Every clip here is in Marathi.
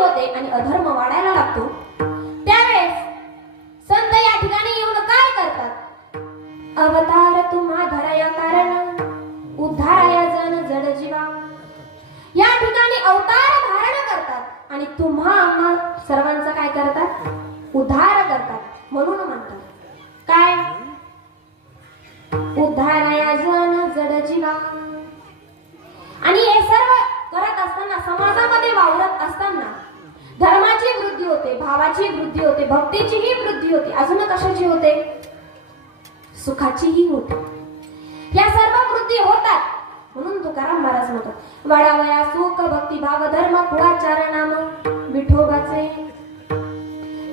होते आणि अधर्म वाढायला लागतो त्यावेळेस संत या ठिकाणी येऊन काय करतात? अवतार तुम्हा धराया कारण उद्धाराया जन जड जीवा. या ठिकाणी अवतार धारण करतात आणि तुम्हा आम्हा सर्वांचं काय करतात? उद्धार करतात. म्हणून म्हणतात काय? उद्धाराया जन जड जीवा. आणि हे सर्व करत असताना, समाजामध्ये वावरत असताना धर्माची वृद्धी होते, भावाची वृद्धी होते, भक्तीचीही वृद्धी होते, अजून कशाची होते? सुखाचीही होते. या सर्व वृद्धी होतात. म्हणून तुकाराम महाराज म्हणतात वाढावया सुख भक्ती भाव धर्म कुळाचार नाम विठोबाचे.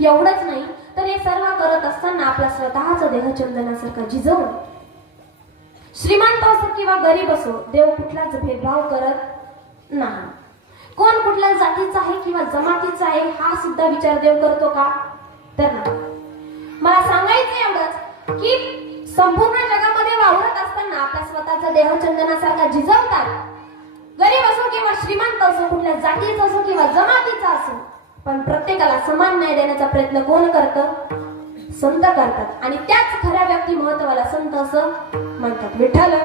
एवढंच नाही तर हे सर्व करत असताना आपला स्वतःचा देह चंदनासारखा झिजवून, श्रीमंत असो किंवा गरीब असो, देव कुठलाच भेदभाव करत नाही. कोण कुठल्या जातीचा आहे किंवा जमातीचा आहे हा सुद्धा विचार देव करतो का? तर नाही. मला सांगायचं एवढंच की संपूर्ण जगामध्ये वावरत असताना आपला स्वतःचा देह चंदनासारखा झिजवतात. गरीब असो किंवा श्रीमंत असो, कुठल्या जातीचा असो किंवा जमातीचा असो, पण प्रत्येकाला समान न्याय देण्याचा प्रयत्न कोण करतं? संत करतात. आणि त्याच खऱ्या व्यक्ती महत्वाला संत असं म्हणतात. विठ्ठल